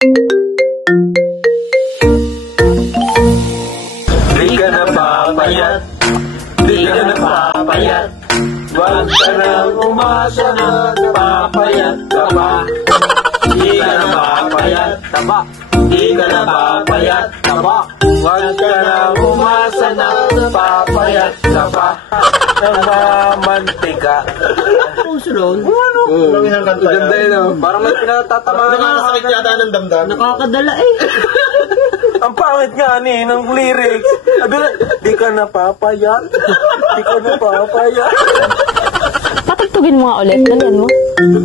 Di ka na papayat, di ka na papayat, wag ka na umasa na papayat ka ba? Di ka na papayat, taba. Di ka na papayat, taba. Wag ka na umasa na papayat ka ba? Namamantika. Puso nun. Ano? Ganda yun, oh. Parang may pinatatamaan. Nakakasakit yata ng damdam. Nakakadala eh. Ang pangit nga ni ng lyrics. Di ka na papayat. Di ka na papayat. Patugtugin mo nga ulit. Dalian mo. Ano?